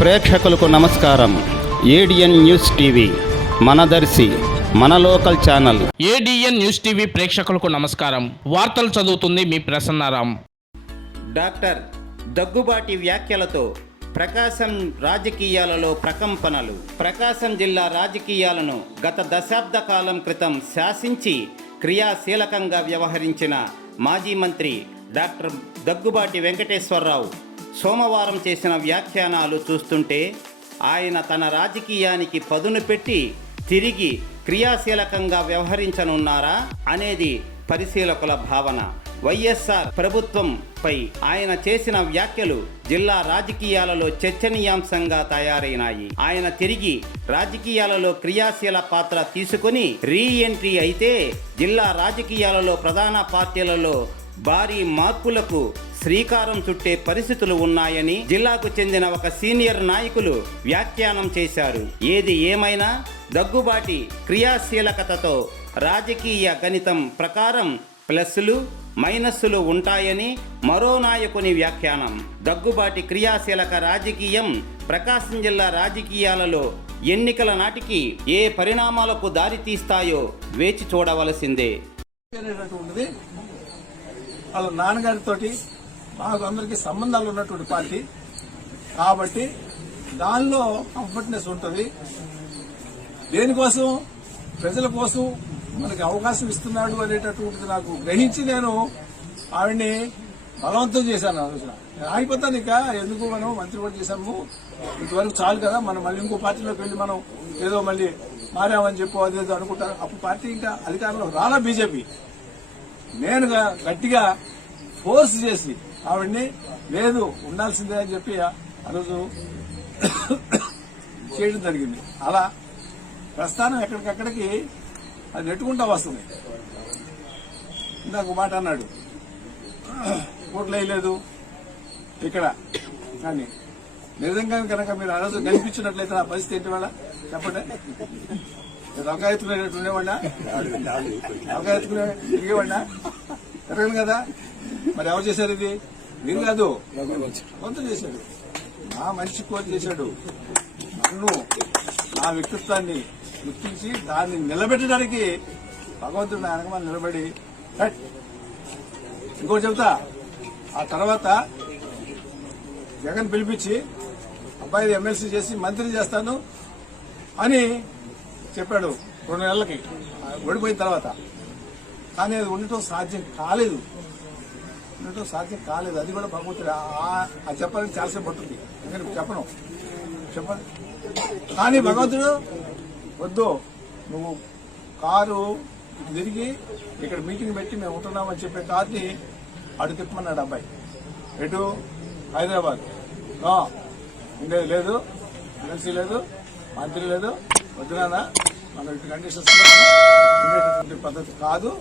ప్రేక్షకులకు నమస్కారం. ADN news TV మనదర్శి మన local channel. A D N news TV ప్రేక్షకులకు నమస్కారం. వార్తలు చదువుతుంది మీ ప్రసన్నారాం. డాక్టర్ దగ్గుబాటి వ్యాఖ్యలతో ప్రకాశం రాజకీయాలలో ప్రకంపనలు. ప్రకాశం జిల్లా రాజకీయాలను గత దశాబ్ద కాలం క్రితం శాసించి క్రియాశీలకంగా వ్యవహరించిన మాజీ మంత్రి డాక్టర్ దగ్గుబాటి వెంకటేశ్వరరావు సోమవారం చేసిన వ్యాఖ్యానాలు చూస్తుంటే ఆయన తన రాజకీయానికి పదును పెట్టి తిరిగి క్రియాశీలకంగా వ్యవహరించనున్నారా అనేది పరిశీలకుల భావన. వైఎస్ఆర్ ప్రభుత్వంపై ఆయన చేసిన వ్యాఖ్యలు జిల్లా రాజకీయాలలో చర్చనీయాంశంగా తయారైనాయి. ఆయన తిరిగి రాజకీయాలలో క్రియాశీల పాత్ర తీసుకుని రీ ఎంట్రీ అయితే జిల్లా రాజకీయాలలో ప్రధాన పార్టీలలో భారీ మార్పులకు శ్రీకారం చుట్టే పరిస్థితులు ఉన్నాయని జిల్లాకు చెందిన ఒక సీనియర్ నాయకులు వ్యాఖ్యానం చేశారు. ఏది ఏమైనా దగ్గుబాటి క్రియాశీలకతతో రాజకీయ గణితం ప్రకారం ప్లస్లు మైనస్సులు ఉంటాయని మరో నాయకుని వ్యాఖ్యానం. దగ్గుబాటి క్రియాశీలక రాజకీయం ప్రకాశం జిల్లా రాజకీయాలలో ఎన్నికల నాటికి ఏ పరిణామాలకు దారితీస్తాయో వేచి చూడవలసిందే. అనేటటువంటిది వాళ్ళ నాన్నగారితోటి మాకు అందరికీ సంబంధాలు ఉన్నటువంటి పార్టీ. కాబట్టి దానిలో కంఫర్ట్నెస్ ఉంటుంది. దేనికోసం? ప్రజల కోసం మనకి అవకాశం ఇస్తున్నాడు అనేటటువంటిది నాకు గ్రహించి నేను ఆవిడ్ని బలవంతం చేశాను ఆలోచన ఆగిపోతాను ఇక ఎందుకు మనం మంత్రి కూడా చేశాము. ఇంతవరకు చాలు కదా మనం మళ్ళీ ఇంకో పార్టీలోకి వెళ్ళి మనం ఏదో మళ్ళీ మారామని చెప్పు అదేదో అనుకుంటారు. అప్పుడు పార్టీ ఇంకా అధికారంలో రాలా బీజేపీ. నేను గట్టిగా ఫోర్స్ చేసి ఆవిడ్ని లేదు ఉండాల్సిందే అని చెప్పి ఆ రోజు చేయడం జరిగింది. అలా ప్రస్థానం ఎక్కడికక్కడికి అది నెట్టుకుంటా వస్తుంది. ఇందాక ఒక మాట అన్నాడు. ఓట్లు వేయలేదు ఇక్కడ. కానీ నిజంగా కనుక మీరు ఆ రోజు కనిపించినట్లయితే ఆ పరిస్థితి ఏంటి వాళ్ళ? చెప్పండి. రొక్క ఎత్తుకునేటట్టు ఉండేవాడినా రొక్క తిరిగేవాడినా తిరగను కదా? మరి ఎవరు చేశారు ఇది? మీరు కాదు? కొంత చేశాడు. నా మనిషి కోరి చేశాడు. నన్ను నా వ్యక్తిత్వాన్ని గుర్తించి దాన్ని నిలబెట్టడానికి భగవంతుడు నా వెనకమాల నిలబడి "హట్, ఇంకోటి చెబుతా ఆ తర్వాత జగన్ పిలిపించి అబ్బాయి ఎమ్మెల్సీ చేసి మంత్రి చేస్తాను అని చెప్పాడు రెండు నెలలకి. ఓడిపోయిన తర్వాత. కానీ అది ఉండటం సాధ్యం కాలేదు. ఉండటం సాధ్యం కాలేదు. అది కూడా భగవంతుడు. ఆ- చెప్పాలని చాలాసేపు పడుతుంది. ఎందుకంటే చెప్పను. చెప్పదు కానీ భగవంతుడు వద్దు. నువ్వు కారు తిరిగి ఇక్కడ మీటింగ్ పెట్టి మేము ఉంటున్నామని చెప్పే కార్ని అటు తిప్పమన్నాడు అబ్బాయి. ఎటు? హైదరాబాద్. నో ఉండేది లేదు. ఎమ్మెల్సీ లేదు. మంత్రి లేదు. వద్దునా మనం ఇటు కండిషన్స్ ఉండేటటువంటి పద్ధతి కాదు.